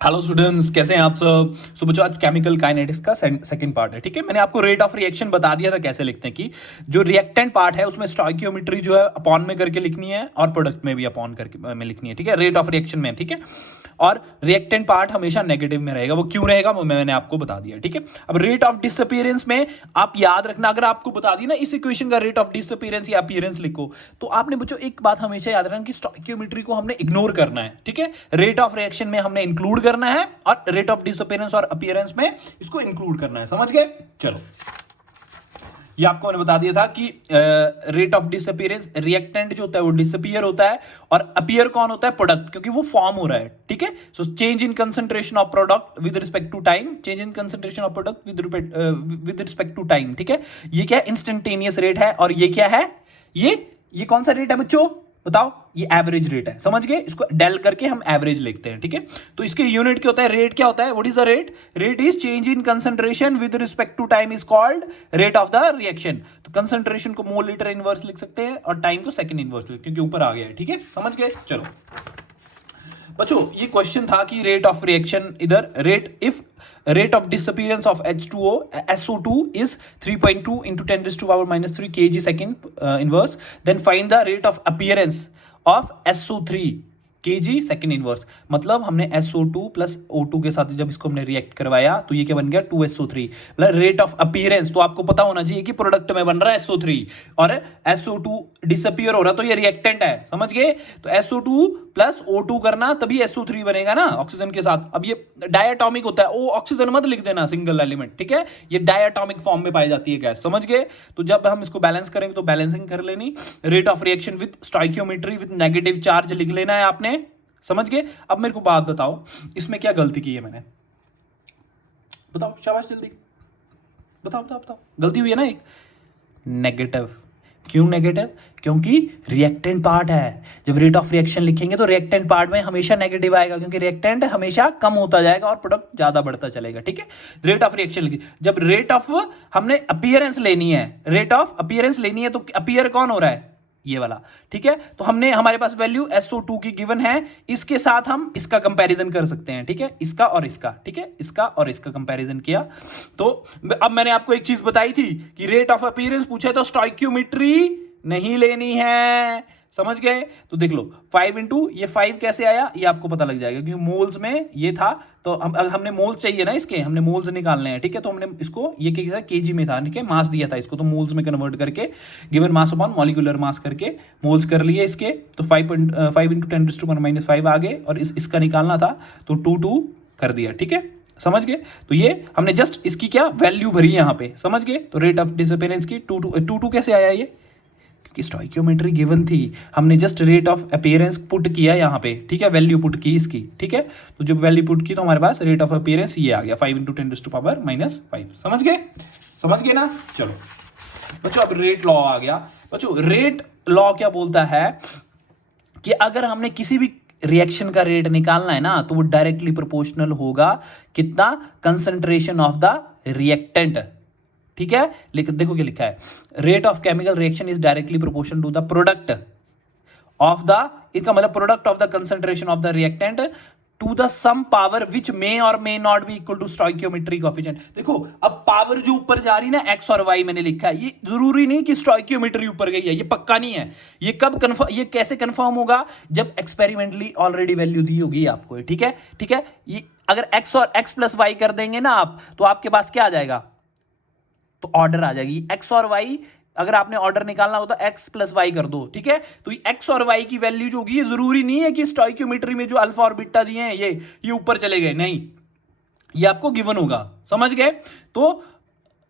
Hello students, कैसे हैं आप सब। सो बच्चों, आज केमिकल काइनेटिक्स का सेकंड पार्ट है। ठीक है, मैंने आपको रेट ऑफ रिएक्शन बता दिया था कैसे लिखते हैं कि जो रिएक्टेंट पार्ट है उसमें स्टोइकियोमेट्री जो है अपॉन में करके लिखनी है और प्रोडक्ट में भी अपॉन करके में लिखनी है। ठीक है, रेट ऑफ रिएक्शन में। ठीक है, और रिएक्टेंट पार्ट हमेशा नेगेटिव में रहेगा। वो क्यों रहेगा वो मैंने आपको बता दिया। ठीक है, अब रेट ऑफ डिसअपीयरेंस में आप याद रखना, अगर आपको बता दी ना इस इक्वेशन का रेट ऑफ डिसअपीयरेंस या अपीयरेंस लिखो, तो आपने बच्चों एक बात हमेशा याद रखना कि स्टोइकियोमेट्री को हमने इग्नोर करना है। ठीक है, रेट ऑफ रिएक्शन में हमने इंक्लूड करना है और रेट ऑफ डिसअपीयरेंस और अपीयरेंस में इसको इंक्लूड करना है। समझ गए? चलो, ये आपको मैंने बता दिया था कि रेट ऑफ डिसअपीयरेंस, रिएक्टेंट जो होता है वो डिसअपीयर होता है और अपीयर कौन होता है? प्रोडक्ट, क्योंकि वो फॉर्म हो रहा है। ठीक है, so change in concentration of product with respect to time, change in concentration of product with respect to time. ठीक है, ये क्या है? इंस्टेंटेनियस रेट है। और ये क्या है? ये कौन सा रेट है बच्चों? बताओ। ये एवरेज रेट है। समझ गए? इसको डेल करके हम एवरेज लिखते हैं। ठीक है, तो इसके यूनिट क्या होता है? रेट क्या होता है? What is the rate? Rate is change in concentration with respect to time is called rate of the reaction. तो कंसंट्रेशन को मोल लीटर इनवर्स लिख सकते हैं और टाइम को सेकंड इनवर्स क्योंकि ऊपर आ गया है। ठीक है, समझ गए? चलो बच्चों, ये क्वेश्चन था कि रेट ऑफ रिएक्शन, इधर rate of disappearance of H2O SO2 is 3.2 into 10 raised to power minus 3 kg second inverse, then find the rate of appearance of SO3 kg second inverse. मतलब हमने SO2 प्लस O2 के साथ जब इसको हमने react करवाया तो ये क्या बन गया? 2SO3। मतलब रेट ऑफ अपीयरेंस तो आपको पता होना चाहिए कि प्रोडक्ट में बन रहा है SO3 और SO2 डिसअपीयर हो रहा, तो ये रिएक्टेंट है। समझ गए? तो SO2 प्लस O2 करना तभी SO3 बनेगा ना ऑक्सीजन के साथ। अब ये डायटोमिक होता है, ओ ऑक्सीजन मत लिख देना सिंगल एलिमेंट। ठीक है, ये डायटोमिक फॉर्म में पाई जाती है गैस। समझ गए? तो जब हम इसको बैलेंस करेंगे तो बैलेंसिंग कर लेनी। Rate of reaction with stoichiometry with negative charge लिख लेना है आपने। समझ गए? अब मेरे को बात बताओ, इसमें क्या गलती की है मैंने? बताओ, शाबाश, जल्दी बताओ बताओ बताओ। गलती हुई है ना एक, नेगेटिव। क्यों नेगेटिव? क्योंकि रिएक्टेंट पार्ट है। जब रेट ऑफ रिएक्शन लिखेंगे तो रिएक्टेंट पार्ट में हमेशा नेगेटिव आएगा, क्योंकि रिएक्टेंट हमेशा कम होता जाएगा और प्रोडक्ट ज्यादा बढ़ता चलेगा। ठीक है, रेट ऑफ रिएक्शन लिखिए। जब रेट ऑफ हमने अपीयरेंस लेनी है, रेट ऑफ अपीयरेंस लेनी है, तो अपीयर कौन हो रहा है? ये वाला। ठीक है, तो हमने, हमारे पास वैल्यू SO2 की गिवन है, इसके साथ हम इसका कंपैरिजन कर सकते हैं। ठीक है, इसका और इसका। ठीक है, इसका और इसका कंपैरिजन किया तो अब मैंने आपको एक चीज बताई थी कि रेट ऑफ अपीयरेंस पूछे तो स्टोइकियोमेट्री नहीं लेनी है। समझ गए? तो देख लो, 5 इंटू ये 5 कैसे आया ये आपको पता लग जाएगा, क्योंकि मोल्स में ये था। तो हमने मोल्स चाहिए ना, इसके हमने मोल्स निकालने हैं। ठीक है, तो हमने इसको, ये क्या था? केजी में था। ठीक है, मास दिया था इसको, तो मोल्स में कन्वर्ट करके given mass upon molecular mass करके मोल्स कर लिए इसके। तो 5 इंटू 10⁻⁻5 आ गए और इसका निकालना था तो 2 कर दिया। ठीक है, समझ गए? तो ये हमने जस्ट इसकी क्या वैल्यू भरी यहां पे। समझ गए? तो रेट ऑफ डिसअपीयरेंस की 2 कैसे आया ये? क्योंकि स्टोइकियोमेट्री गिवन थी, हमने just rate of appearance put किया यहाँ पे। ठीक है, वैल्यू पुट की इसकी। ठीक है, तो जब वैल्यू पुट की तो हमारे पास रेट ऑफ अपीयरेंस ये आ गया 5 इंटू 10⁻⁻5। समझ गए? समझ गए ना? चलो बच्चों, अब रेट लॉ आ गया। बच्चों, रेट लॉ क्या बोलता है कि अगर हमने किसी भी रिएक्शन का रेट निकालना है ना, तो वो डायरेक्टली प्रोपोर्शनल होगा कितना? Concentration of the reactant. ठीक है, लेकिन देखो क्या लिखा है, rate of chemical reaction is directly proportional to the product of the, इसका मतलब product of the concentration of the reactant to the some power which may और may not be equal to stoichiometry coefficient. देखो, अब power जो ऊपर जा रही ना, एक्स और वाई मैंने लिखा है, ये जरूरी नहीं कि स्टोइकियोमेट्री ऊपर गई है, ये पक्का नहीं है। ये कब कंफर्म, ये कैसे कंफर्म होगा? जब एक्सपेरिमेंटली ऑलरेडी वैल्यू दी होगी आपको। ठीक है, ठीक है, ये अगर एक्स और एक्स प्लस वाई कर देंगे ना आप, तो आपके पास क्या आ जाएगा? तो ऑर्डर आ जाएगी एक्स और वाई। अगर आपने ऑर्डर निकालना हो तो एक्स प्लस वाई कर दो। ठीक है, तो एक्स और वाई की वैल्यू जो होगी, ये जरूरी नहीं है कि स्टोइकियोमेट्री में जो अल्फा और बीटा दिए हैं ये ऊपर चले गए, नहीं, ये आपको गिवन होगा। समझ गए? तो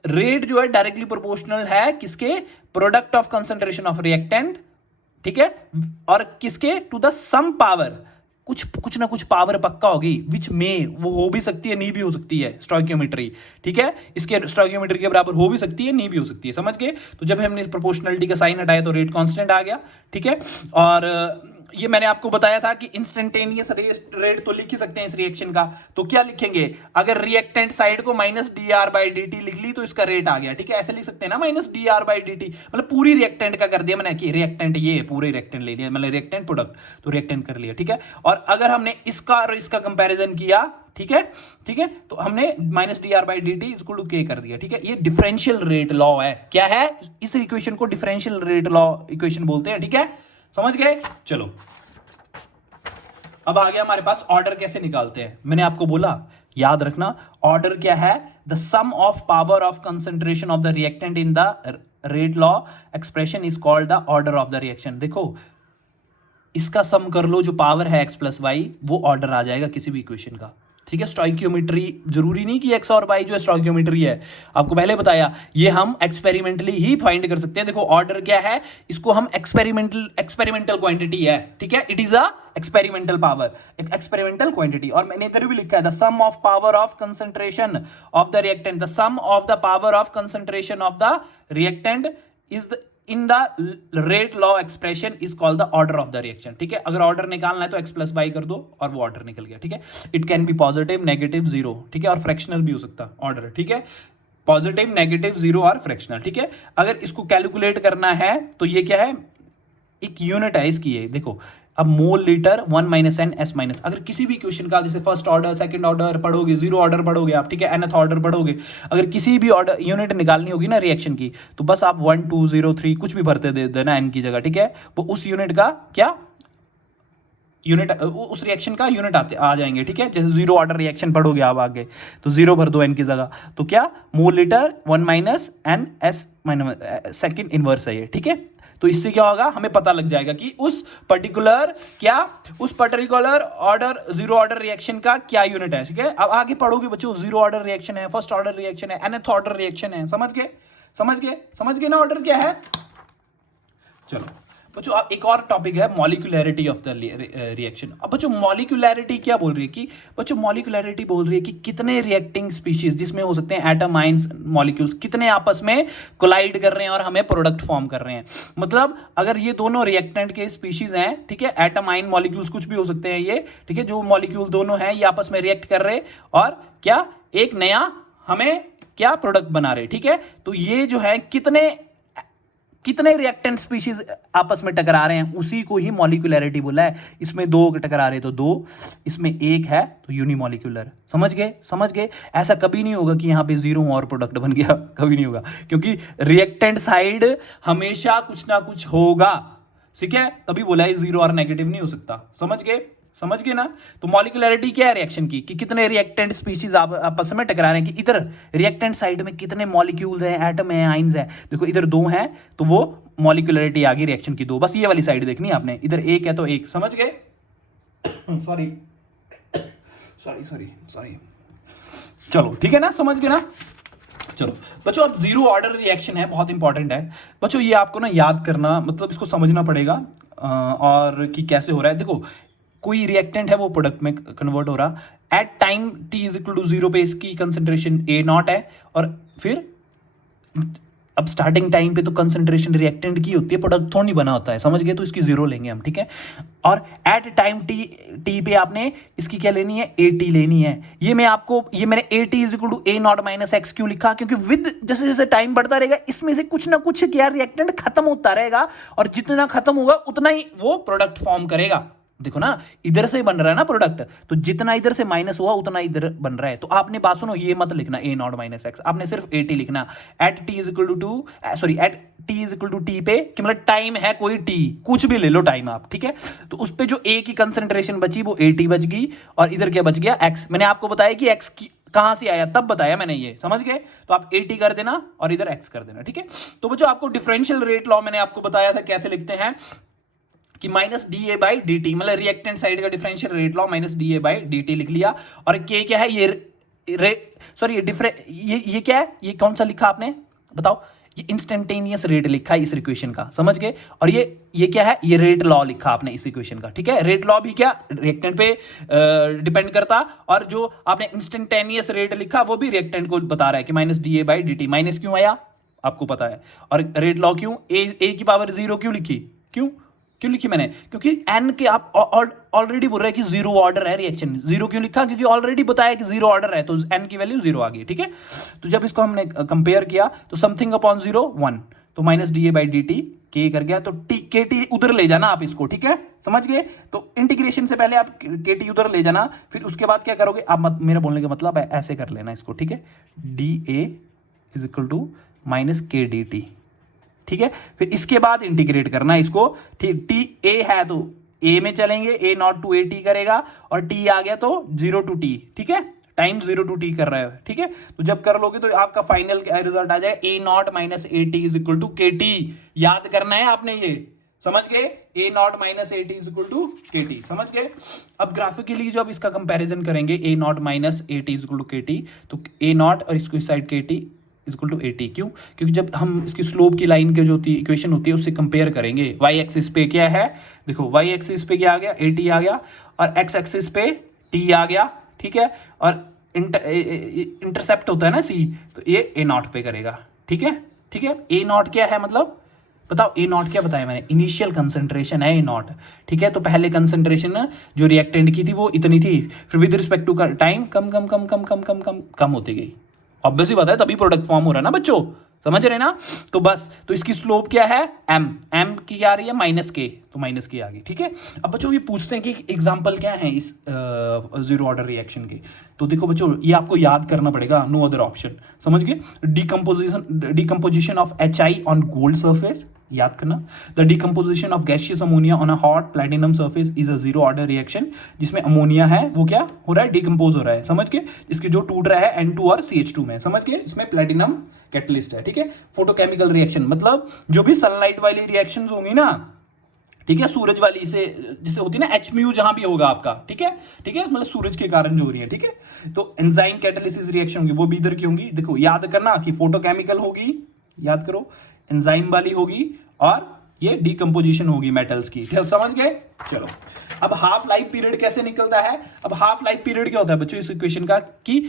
रेट जो है डायरेक्टली प्रोपोर्शनल है किसके? Product of concentration of reactant. ठीक है, और किसके? टू द सम पावर, कुछ ना कुछ पावर पक्का होगी, विच में, वो हो भी सकती है नहीं भी हो सकती है स्टोइकियोमेट्री। ठीक है, इसके स्टोइकियोमेट्री के बराबर हो भी सकती है नहीं भी हो सकती है। समझ गए? तो जब हमने प्रोपोर्शनलिटी का साइन हटाया तो रेट कांस्टेंट आ गया। ठीक है, और ये मैंने आपको बताया था कि इंस्टेंटेनियस रेट तो लिख ही सकते हैं इस रिएक्शन का। तो क्या लिखेंगे, अगर रिएक्टेंट साइड को minus D R by D T लिख ली तो इसका रेट आ गया, ठीक है, ऐसे लिख सकते हैं ना, minus D R by D T, मतलब पूरी रिएक्टेंट का कर दिया मैंने कि रिएक्टेंट ये पूरे रिएक्टेंट ले लिया, मतलब रिएक्टेंट प्रोडक्ट, तो रिएक्टेंट कर लिया, ठीक है। और अगर हमने इसका और इसका कंपैरिजन किया, ठीक है, ठीक है, तो हमने minus D R by D T equal to K कर दिया, ठीक है। ये डिफरेंशियल रेट लॉ है, क्या है, इस इक्वेशन को डिफरेंशियल रेट लॉ इक्वेशन बोलते हैं, ठीक है, समझ गए। चलो अब आ गया हमारे पास ऑर्डर कैसे निकालते हैं। मैंने आपको बोला, याद रखना, ऑर्डर क्या है, the sum of power of concentration of the reactant in the rate law expression is called the order of the reaction. देखो इसका सम कर लो, जो पावर है x प्लस वाई, वो ऑर्डर आ जाएगा किसी भी इक्वेशन का, ठीक है। स्टोइकियोमेट्री जरूरी नहीं कि x और y जो स्टोइकियोमेट्री है, आपको पहले बताया, ये हम एक्सपेरिमेंटली ही फाइंड कर सकते हैं। देखो ऑर्डर क्या है, इसको हम एक्सपेरिमेंटल क्वांटिटी है, ठीक है, it is a experimental power, एक एक्सपेरिमेंटल क्वांटिटी। और मैंने इधर भी लिखा है the sum of power of concentration of the reactant, the sum of the power of concentration of the reactant is the in the rate law expression is called the order of the reaction, ठीक है। अगर order निकालना है तो x plus Y कर दो और वो ऑर्डर निकल गया, ठीक है। It can be positive, negative, zero, ठीक है, और फ्रैक्शनल भी हो सकता ऑर्डर, ठीक है, पॉजिटिव, नेगेटिव, जीरो और फ्रैक्शनल, ठीक है। अगर इसको कैलकुलेट करना है तो ये क्या है, एक यूनिट है इसकी, ये देखो, अब mole litre 1 minus N S minus, अगर किसी भी क्वेश्चन का जैसे फर्स्ट ऑर्डर, सेकंड ऑर्डर पढ़ोगे, जीरो ऑर्डर पढ़ोगे आप, ठीक है, nth ऑर्डर पढ़ोगे, अगर किसी भी ऑर्डर यूनिट निकालनी होगी ना रिएक्शन की, तो बस आप 1 2 0 3 कुछ भी भरते दे देना एन की जगह, ठीक है, वो उस यूनिट का क्या यूनिट, उस रिएक्शन का यूनिट आते आ जाएंगे, ठीक है। जैसे जीरो ऑर्डर रिएक्शन पढ़ोगे आप आगे, तो जीरो भर दो एन की जगह, तो क्या mole litre 1 minus N S minus second inverse है ये, ठीक है। तो इससे क्या होगा, हमें पता लग जाएगा कि उस particular order zero order reaction का क्या यूनिट है, ठीक है। अब आगे पढ़ोगे बच्चों, जीरो ऑर्डर रिएक्शन है, फर्स्ट ऑर्डर रिएक्शन है, nth ऑर्डर रिएक्शन है, समझ गए ना ऑर्डर क्या है। चलो बच्चों अब एक और टॉपिक है मॉलिक्यूलैरिटी ऑफ द रिएक्शन। अब बच्चों मॉलिक्यूलैरिटी क्या बोल रही है कि, बच्चों मॉलिक्यूलैरिटी बोल रही है कि कितने रिएक्टिंग स्पीशीज, जिसमें हो सकते हैं एटम, आयंस, मॉलिक्यूल्स, कितने आपस में कोलाइड कर रहे हैं और हमें प्रोडक्ट फॉर्म कर रहे हैं। मतलब अगर ये दोनों रिएक्टेंट के स्पीशीज हैं, ठीक है, एटम, आयन, मॉलिक्यूल्स कुछ भी हो सकते हैं ये, ठीक है, जो मॉलिक्यूल दोनों हैं ये आपस में रिएक्ट कर रहे और क्या एक नया हमें क्या प्रोडक्ट बना रहे, ठीक है। तो ये जो है कितने रिएक्टेंट स्पीशीज आपस में टकरा रहे हैं, उसी को ही मॉलिक्यूलैरिटी बोला है। इसमें दो टकरा रहे तो दो, इसमें एक है तो यूनिमॉलिक्यूलर, समझ गए। ऐसा कभी नहीं होगा कि यहां पे जीरो और प्रोडक्ट बन गया, कभी नहीं होगा, क्योंकि रिएक्टेंट साइड हमेशा कुछ ना कुछ होगा, ठीक है, तभी बोला है जीरो और नेगेटिव नहीं हो सकता, समझ गए ना। तो मॉलिक्यूलैरिटी क्या है रिएक्शन की, कि कितने रिएक्टेंट स्पीशीज आपस में टकरा रहे हैं, कि इधर रिएक्टेंट साइड में कितने मॉलिक्यूल्स हैं, एटम है, आयंस है। देखो इधर दो हैं तो वो मॉलिक्यूलैरिटी आ गई रिएक्शन की दो, बस ये वाली साइड देखनी है आपने, इधर एक है तो एक, समझ गए। सॉरी चलो ठीक है ना, समझ गए ना। चलो बच्चों अब जीरो ऑर्डर रिएक्शन है, बहुत इंपॉर्टेंट है बच्चों, ये आपको ना याद करना, मतलब इसको समझना पड़ेगा और कि कैसे हो रहा है। देखो कोई रिएक्टेंट है वो प्रोडक्ट में कन्वर्ट हो रहा, at time t is equal to zero पे इसकी कंसंट्रेशन a नॉट है, और फिर अब स्टार्टिंग टाइम पे तो कंसंट्रेशन रिएक्टेंट की होती है, प्रोडक्ट थोड़ा नहीं बना होता है, समझ गए, तो इसकी जीरो लेंगे हम, ठीक है। और एट टाइम t पे आपने इसकी क्या लेनी है, at लेनी है। ये मैंने at is equal to a naught minus X क्यों लिखा, क्योंकि विद जैसे जैसे टाइम बढ़ता रहेगा इसमें से कुछ ना कुछ क्या रिएक्टेंट खत्म होता रहेगा, और जितना खत्म होगा उतना ही वो प्रोडक्ट फॉर्म करेगा। देखो ना इधर से बन रहा है ना प्रोडक्ट, तो जितना इधर से माइनस हुआ उतना इधर बन रहा है। तो आपने बात सुनो, ये मत लिखना a नॉट माइनस एक्स, आपने सिर्फ at लिखना at t is equal to at t is equal to t पे, कि मतलब टाइम है कोई t, कुछ भी ले लो टाइम आप, ठीक है। तो उस पे जो a की कंसंट्रेशन बची वो at बच गई, और इधर क्या बच गया x। मैंने आपको बताया कि x की कहां से आया तब बताया मैंने, ये समझ गए। तो आप at कर देना और इधर x कर देना, ठीक है। तो बच्चों आपको डिफरेंशियल रेट लॉ मैंने आपको बताया था कैसे लिखते हैं, कि minus D A by D T, मतलब रिएक्टेंट साइड का differential rate law minus D A by D T लिख लिया। और के क्या है, ये क्या है, ये कौन सा लिखा आपने बताओ, ये इंस्टेंटेनियस रेट लिखा है इस इक्वेशन का, समझ गए। और ये क्या है, ये रेट लॉ लिखा आपने इस इक्वेशन का, ठीक है। रेट लॉ भी क्या रिएक्टेंट पे डिपेंड करता, और जो आपने इंस्टेंटेनियस रेट लिखा वो भी रिएक्टेंट को बता रहा है कि minus D A by D T. Minus क्यों आया आपको पता है, और रेट लॉ क्यों, ए की पावर जीरो क्यों लिखी, क्यों, क्यों लिखी मैंने? क्योंकि एन के आप ऑलरेडी बोल रहे हैं कि जीरो ऑर्डर है रिएक्शन। जीरो क्यों लिखा? क्योंकि ऑलरेडी बताया कि जीरो ऑर्डर है, तो एन की वैल्यू जीरो आ गई, ठीक है। तो जब इसको हमने कंपेयर किया तो समथिंग अपॉन जीरो 1, तो minus D A by D T, के कर गया, तो टी के टी उधर ले जाना आप इसको, ठीक है, समझ गए। तो इंटीग्रेशन से पहले आप के टी उधर ले जाना, फिर उसके बाद क्या करोगे आप, मेरा बोलने का मतलब है ऐसे कर लेना इसको, ठीक है। D A is equal to minus K D T, ठीक है। फिर इसके बाद इंटीग्रेट करना इसको, ठीक। टी ए है तो ए में चलेंगे, ए नॉट टू ए टी करेगा, और टी आ गया तो जीरो टू टी, ठीक है, टाइम जीरो टू टी कर रहा है, ठीक है। तो जब कर लोगे तो आपका फाइनल रिजल्ट आ जाएगा A naught minus A T is equal to K T. याद करना है आपने, ये समझ गए, A naught minus A T is equal to K T, समझ गए। अब ग्राफिकली जो अब इसका कंपैरिजन करेंगे, A naught minus A T is equal to K T, तो ए नॉट और इसको इस side K T is equal to A T. क्यों? क्योंकि जब हम इसकी स्लोप की लाइन के जो होती है इक्वेशन होती है उससे कंपेयर करेंगे, वाई एक्सिस पे क्या है, देखो वाई एक्सिस पे क्या आ गया, ए टी आ गया, और एक्स एक्सिस पे टी आ गया, ठीक है, और इंटरसेप्ट होता है ना सी, तो ये ए नॉट पे करेगा, ठीक है, ठीक है। ए नॉट क्या है मतलब बताओ, ए नॉट क्या बताया मैंने? इनिशियल कंसंट्रेशन है ए नॉट, ठीक है। तो पहले कंसंट्रेशन जो रिएक्टेंट की थी वो इतनी थी, फिर विद रिस्पेक्ट टू टाइम कम कम कम कम कम कम कम कम होती गई। ऑब्वियसली बात है, तभी प्रोडक्ट फॉर्म हो रहा है ना बच्चों, समझ रहे ना। तो बस, तो इसकी स्लोप क्या है, एम, एम की क्या आ रही है, माइनस के, तो माइनस के आ गई, ठीक है। अब बच्चों ये पूछते हैं कि एग्जांपल क्या है इस जीरो ऑर्डर रिएक्शन के, तो देखो बच्चों ये आपको याद करना पड़ेगा, नो अदर ऑप्शन, समझ गए। Decomposition of H I on gold surface, याद करना। The decomposition of gaseous ammonia on a hot platinum surface is a zero order reaction, जिसमें अमोनिया है वो क्या हो रहा है, डिकम्पोज हो रहा है, समझ के। इसके जो टूट रहा है N2 और CH2 में, समझ के, इसमें प्लैटिनम कैटलिस्ट है, ठीक है। फोटोकेमिकल रिएक्शन मतलब जो भी सनलाइट वाली रिएक्शंस होंगी ना, ठीक है, सूरज वाली से जिसे होती है ना एच म्यू, जहां भी होगा आपका, ठीक है, ठीक है, मतलब सूरज के कारण जो हो रही है, ठीक है। तो एंजाइम कैटालिसिस रिएक्शन होगी वो भी इधर की होंगी, देखो याद करना कि फोटोकेमिकल होगी, याद करो, एंजाइम वाली होगी, और ये डीकंपोजिशन होगी मेटल्स की, ठीक, समझ गए। चलो अब हाफ लाइफ पीरियड कैसे निकलता है। अब हाफ लाइफ पीरियड क्या होता है बच्चों इस इक्वेशन का, कि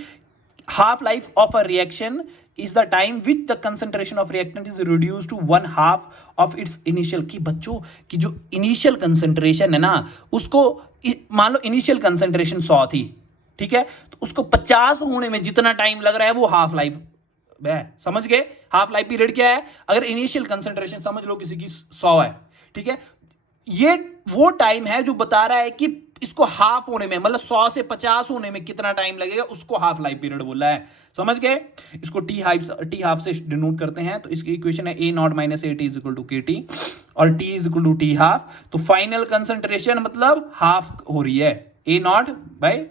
half life of a reaction is the time which the concentration of reactant is reduced to 1/2 of its initial। कि बच्चों की जो इनिशियल कंसंट्रेशन है ना, उसको मान लो इनिशियल कंसंट्रेशन 100 थी, ठीक है, तो उसको 50 होने में जितना टाइम लग रहा है वो हाफ लाइफ है, समझ गए। हाफ लाइफ पीरियड क्या है, अगर इनिशियल कंसंट्रेशन समझ लो किसी की 100 है, ठीक है, ये वो टाइम है जो बता रहा है कि इसको हाफ होने में, मतलब 100 से 50 होने में कितना टाइम लगेगा, उसको हाफ लाइफ पीरियड बोल रहा है, समझ गए। इसको टी हाफ से डिनोट करते हैं, तो इसकी इक्वेशन है A naught minus A T is equal to K T, और T is equal to T half. तो फाइनल कंसंट्रेशन मतलब हाफ हो रही है, ए नॉट बाय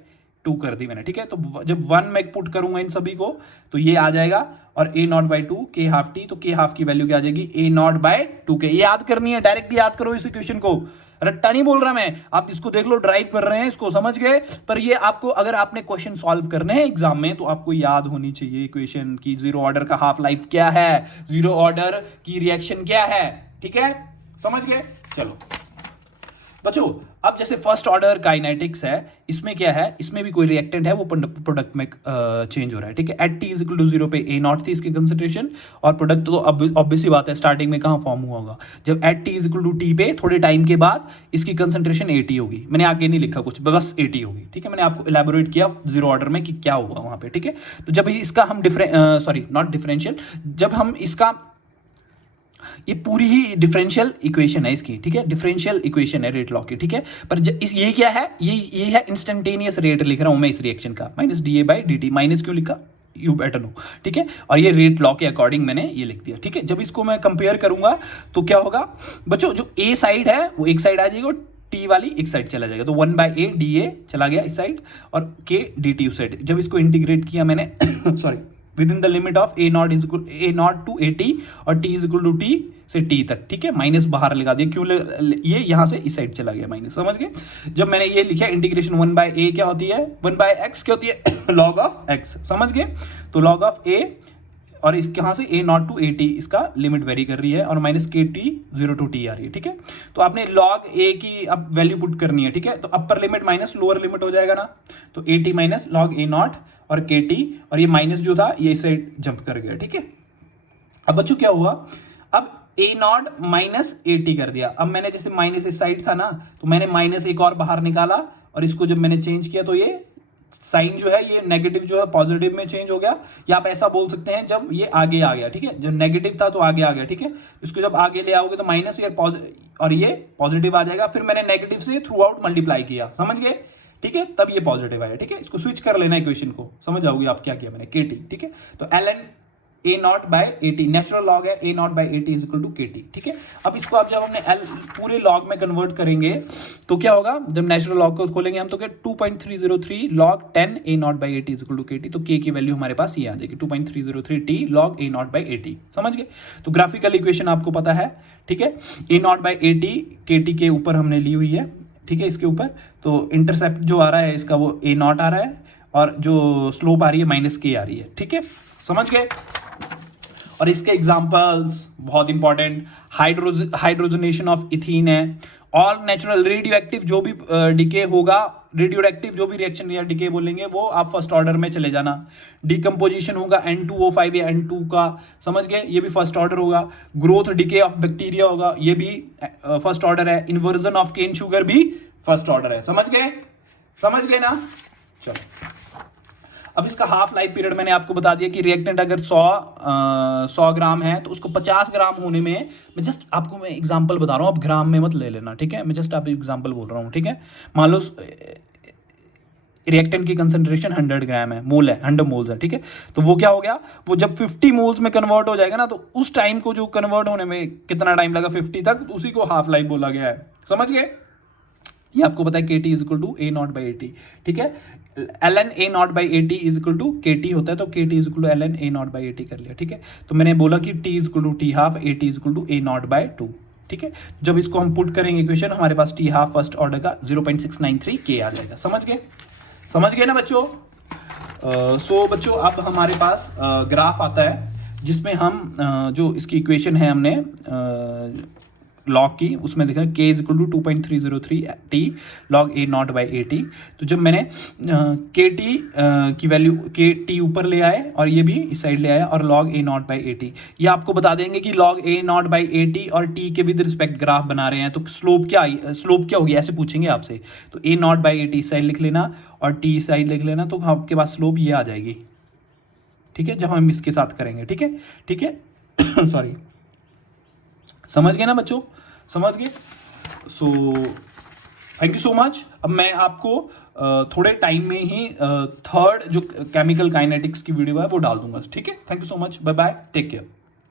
2 कर दी मैंने, ठीक है। तो जब 1 में पुट करूंगा इन सभी को तो ये आ जाएगा, और ए नॉट बाई 2 के हाफ टी, तो के हाफ की वैल्यू क्या आ जाएगी, ए नॉट बाय 2 के। ये याद करनी है, डायरेक्ट याद करो इस इक्वेशन को, रट्टा नहीं बोल रहा मैं, आप इसको देख लो, ड्राइव कर रहे हैं इसको, समझ गए। पर ये आपको अगर आपने क्वेश्चन सॉल्व करने हैं एग्जाम में तो आपको याद होनी चाहिए इक्वेशन की, जीरो ऑर्डर का हाफ लाइफ क्या है, जीरो ऑर्डर की रिएक्शन क्या है, ठीक है, समझ गए। चलो बच्चों अब जैसे फर्स्ट ऑर्डर काइनेटिक्स है, इसमें क्या है, इसमें भी कोई रिएक्टेंट है वो प्रोडक्ट में चेंज हो रहा है, ठीक है। At T is equal to 0 पे ए नॉट थी इसकी कंसंट्रेशन, और प्रोडक्ट तो ऑब्वियसली बात है स्टार्टिंग में कहाँ फॉर्म हुआ होगा, जब at T is equal to T पे थोड़े टाइम के बाद इसकी कंसंट्रेशन 80 होगी। मैंने आगे नहीं लिखा कुछ, बस 80 होगी, ठीक है, मैंने आपको इलेबोरेट किया जीरो ऑर्डर में कि क्या हुआ वहाँ पे, ठीक है। तो जब इसका हम जब हम इसका, ये पूरी ही डिफरेंशियल इक्वेशन है इसकी, ठीक है, डिफरेंशियल इक्वेशन है रेट लॉ की, ठीक है। पर ये क्या है, ये है इंस्टेंटेनियस रेट लिख रहा हूं मैं इस रिएक्शन का, minus D A by D T, minus क्यों लिखा यू बेटर नो, ठीक है, और ये रेट लॉ के अकॉर्डिंग मैंने ये लिख दिया, ठीक है। जब इसको मैं कंपेयर करूंगा तो क्या होगा बच्चों, जो ए साइड है वो एक साइड आ जाएगी, टी वाली एक साइड चला जाएगा, तो 1 बाई ए डी ए चला गया इस साइड, और के डी टी उस साइड। जब इसको इंटीग्रेट किया मैंने sorry within the limit of A naught to A T और T is equal to T से टी तक, ठीक है, माइनस बाहर लगा दिया, क्यों ये यहां से इस साइड चला गया माइनस, समझ गए। जब मैंने ये लिखा इंटीग्रेशन 1 बाय ए क्या होती है, 1 बाय एक्स क्या होती है लॉग ऑफ एक्स, समझ गए। तो लॉग ऑफ ए, और इस कहाँ से ए नॉट टू ए टी इसका लिमिट वेरी कर रही है, और माइनस के टी 0 टू टी आ रही है, ठीक है। तो आपने लॉग ए की अब वैल्यू पुट करनी है, ठीक है। तो upper limit minus lower limit हो जाएगा ना, तो A T minus log A naught और के टी, और ये माइनस जो था ये इस साइड जंप कर गया, ठीक है। अब बच्चों क्या हुआ, अब ए नॉट माइनस ए टी कर दिया। अब मैंने जैसे माइनस इस साइड था ना, तो मैंने माइनस एक और बाहर निकाला, और इसको जब मैंने चेंज किया तो ये साइन जो है ये नेगेटिव जो है पॉजिटिव में चेंज हो गया। या आप ऐसा बोल सकते हैं जब ये आगे आ गया, ठीक है, जो नेगेटिव था तो आगे आ गया, ठीक है, इसको जब आगे ले आओगे तो माइनस और ये पॉजिटिव आ जाएगा। फिर मैंने नेगेटिव से थ्रू आउट मल्टीप्लाई किया, समझ गए, ठीक है, तब ये पॉजिटिव आया, ठीक है। इसको स्विच कर लेना इक्वेशन को, समझ जाओगे आप क्या किया मैंने, के टी, ठीक है। तो ln A naught by A T, natural log है A naught by A T is equal to K T, ठीक है। अब इसको आप जब हमने पूरे लॉग में कन्वर्ट करेंगे तो क्या होगा, जब नेचुरल लॉग को खोलेंगे हम तो क्या 2.303 log 10 A naught by A T is equal to K T. तो के की वैल्यू हमारे पास ये आ जाएगी 2.303 T log A naught by A T, समझ गए। तो ग्राफिकल इक्वेशन आपको पता है, ठीक है, A naught by A T के टी के ऊपर हमने ली हुई है, ठीक है, इसके ऊपर। तो इंटरसेप्ट जो आ रहा है इसका वो ए नॉट आ रहा है, और जो स्लोप आ रही है माइनस के आ रही है, ठीक है, समझ गए। और इसके एग्जांपल्स बहुत इंपॉर्टेंट, हाइड्रोजनेशन ऑफ इथीन है, ऑल नेचुरल रेडियोएक्टिव जो भी डिके होगा, रेडियोएक्टिव जो भी रिएक्शन या डिके बोलेंगे वो आप फर्स्ट ऑर्डर में चले जाना। डिकम्पोजिशन होगा N2O5 या N2 का, समझ गए, ये भी फर्स्ट ऑर्डर होगा। ग्रोथ डिके ऑफ बैक्टीरिया होगा, ये भी फर्स्ट ऑर्डर है। इन्वर्जन ऑफ केन शुगर भी फर्स्ट ऑर्डर है, समझ गए ना। चलो अब इसका हाफ लाइफ पीरियड मैंने आपको बता दिया कि रिएक्टेंट अगर 100 ग्राम है तो उसको 50 ग्राम होने में, मैं जस्ट आपको मैं एग्जांपल बता रहा हूँ, आप ग्राम में मत ले लेना, ठीक है, मैं जस्ट आप एग्जांपल बोल रहा हूँ, ठीक है। मान लो रिएक्टेंट की कंसंट्रेशन 100 ग्राम है, मोल है, 100 मोल्स है, ठीक है। तो वो क्या हो गया, वो जब 50 मोल्स में कन्वर्ट हो जाएगा ना, तो उस टाइम को जो कन्वर्ट होने में कितना टाइम लगा 50 तक, तो उसी को हाफ लाइफ बोला गया है, समझ गए। ये आपको पता है K T is equal to A naught by A T, ठीक है। ln A naught by A T is equal to K T होता है, तो K T is equal to ln A naught by A T कर लिया, ठीक है। तो मैंने बोला कि T is equal to T half, A T is equal to A naught by 2, ठीक है। जब इसको हम पुट करेंगे इक्वेशन, हमारे पास टी हाफ फर्स्ट ऑर्डर का 0.693 के आ जाएगा, समझ गए ना बच्चों। सो बच्चों अब हमारे पास ग्राफ आता है जिसमें हम जो इसकी इक्वेशन है हमने लॉग की, उसमें देखा k is equal to 2.303 T log A naught by A T. तो जब मैंने के टी की वैल्यू के टी ऊपर ले आए और ये भी इस साइड ले आया, और log A naught by A T, ये आपको बता देंगे कि log A naught by A T और टी के विद रिस्पेक्ट ग्राफ बना रहे हैं, तो स्लोप क्या होगी, ऐसे पूछेंगे आपसे। तो A naught by A T side लिख लेना और टी साइड लिख लेना, तो आपके पास स्लोप ये आ जाएगी, ठीक है, जब हम इसके साथ करेंगे, ठीक है सॉरी, समझ गए ना बच्चों, समझ गए। So thank you so much. अब मैं आपको थोड़े टाइम में ही थर्ड जो केमिकल काइनेटिक्स की वीडियो है वो डाल दूंगा, ठीक है। Thank you so much, bye bye, take care.